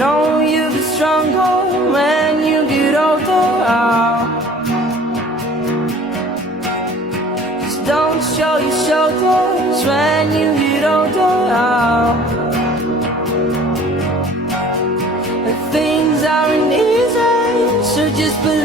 know you'll be stronger when you get older. Just don't show your shoulders when you get older. And things aren't easy, so just believe